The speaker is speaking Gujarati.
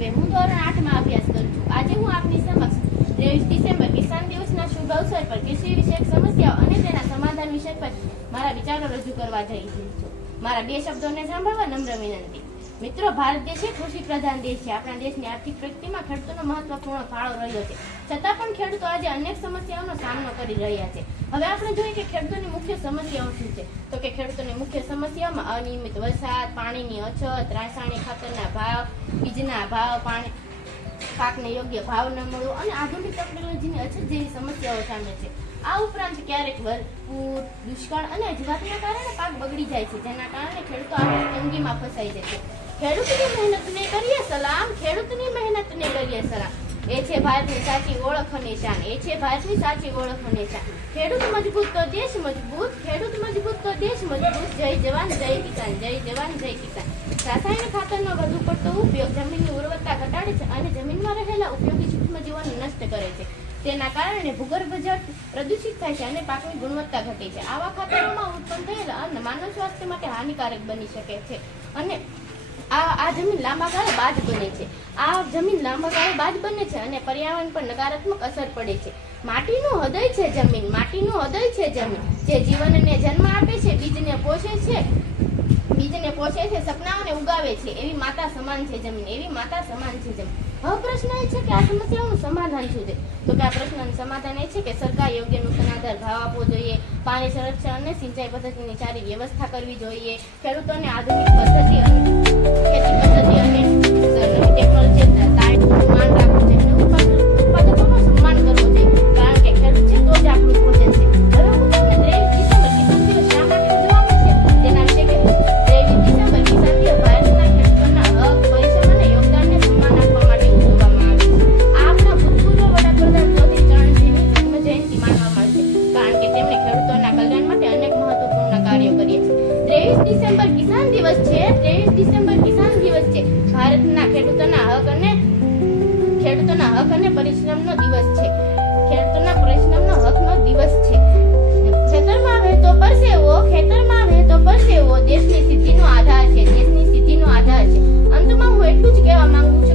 દવે। હું ધોરણ 8 માં અભ્યાસ કરું છું। આજે હું આપની સમક્ષ 23 ડિસેમ્બર કિસાન દિવસના શુભ અવસર પર કૃષિ વિષયક સમસ્યાઓ અને તેના સમાધાન વિષય પર મારા વિચારો રજૂ કરવા જઈ રહી છું। મારા બે શબ્દોને સાંભળવા નમ્ર વિનંતી। મિત્રો, ભારત દેશ એક કૃષિ પ્રધાન દેશ છે। આપણા દેશની આર્થિક પ્રગતિમાં ખેડૂતોનો મહત્વપૂર્ણ ફાળો રહ્યો છે। છતાં પણ ખેડૂતો આજે અનેક સમસ્યાઓનો સામનો કરી રહ્યા છે। હવે આપણે જોઈએ કે ખેડૂતોની મુખ્ય સમસ્યાઓ શું છે। તો કે ખેડૂતોની મુખ્ય સમસ્યાઓમાં અનિયમિત વરસાદ, પાણીની અછત, રાસાયણિક ખાતરના ભાવ, બીજના ભાવ, પાકને યોગ્ય ભાવ ન મળવો અને આધુનિક ટેકનોલોજીની અછત જેવી સમસ્યાઓ સામે છે। આ ઉપરાંત ક્યારેક પૂર, દુષ્કાળ અને અજવાળના કારણે પાક બગડી જાય છે, જેના કારણે ખેડૂતો આર્થિક તંગીમાં ફસાઈ જાય છે। ખેડૂતની મહેનતને કરીએ સલામ, ખેડૂતની મહેનતને કરીએ સલામ। એ છે ભારતની સાચી ઓળખ અને શાન, એ છે ભારતની સાચી ઓળખ અને શાન। ખેડૂત મજબૂત તો દેશ મજબૂત, ખેડૂત મજબૂત તો દેશ મજબૂત। જય જવાન જય કિસાન, જય જવાન જય કિસાન। રાસાયણિક ખાતરનો વધુ પડતો ઉપયોગ જમીનની ઉર્વરતા ઘટાડે છે અને જમીનમાં રહેલા ઉપયોગી સૂક્ષ્મજીવોને નષ્ટ કરે છે। તેના કારણે ભૂગર્ભ જળ પ્રદૂષિત થાય છે અને પાકની ગુણવત્તા ઘટે છે। આવા ખાતરોમાં ઉત્પન્ન થયેલા અન્ન માનવ સ્વાસ્થ્ય માટે હાનિકારક બની શકે છે અને આ જમીન લાંબા ગાળે બાદ બને છે। આ જમીન લાંબા ગાળે બાદ બને છે અને પર્યાવરણ પર નકારાત્મક અસર પડે છે। માટીનું હૃદય છે જમીન, માટીનું હૃદય છે જમીન, જે જીવનને જન્મ આપે છે, બીજને પોષે છે, સપનાઓને ઉગાવે છે। એવી માતા સમાન છે જમીન, એવી માતા સમાન છે જમીન। હવે પ્રશ્ન એ છે કે આ સમસ્યાઓનું સમાધાન શું છે। તો કે આ પ્રશ્નનું સમાધાન એ છે કે સરકાર યોગ્ય નુકસાન આધાર ભાવ આપવો જોઈએ, પાણી સંરક્ષણ અને સિંચાઈ પદ્ધતિની સારી વ્યવસ્થા કરવી જોઈએ, ખેડૂતોને આધુનિક પદ્ધતિ અને ખેતી પદ્ધતિ અને નવી ટેકનોલોજી માન રાખવું જોઈએ, ઉત્પાદકોનું સન્માન કરવું જોઈએ, કારણ કે ખેડૂત છે તો જ આપણું ભોજન છે। હવે હું તમને 23 ડિસેમ્બર કિસાન દિવસ શા માટે ઉજવવામાં છે તેના વિશે કહીશ। 23 ડિસેમ્બર કિસાન દિવસ ભારતના ખેડૂતોના હક, પરિશ્રમ અને યોગદાનને સન્માન આપવા માટે ઉજવવામાં આવે છે। આ આપણા ભૂતપૂર્વ વડાપ્રધાન ચૌધરી ચરણસિંહની જન્મ જયંતિ માનવામાં આવે છે, કારણ કે તેમણે ખેડૂતોના કલ્યાણ માટે અનેક મહત્વપૂર્ણ કાર્યો કર્યા છે। 23 ડિસેમ્બર કિસાન દિવસ છે, 23 ડિસેમ્બર કિસાન દિવસ છે, ભારતના ખેડૂતોના હક અને પરિશ્રમનો દિવસ છે, ખેડૂતોના પરિશ્રમનો હકનો દિવસ છે। ખેતરમાં વહેતો પરસેવો, ખેતરમાં વહેતો પરસેવો દેશની સિદ્ધિનો આધાર છે, દેશની સિદ્ધિનો આધાર છે। અંતમાં હું એટલું જ કહેવા માંગુ છું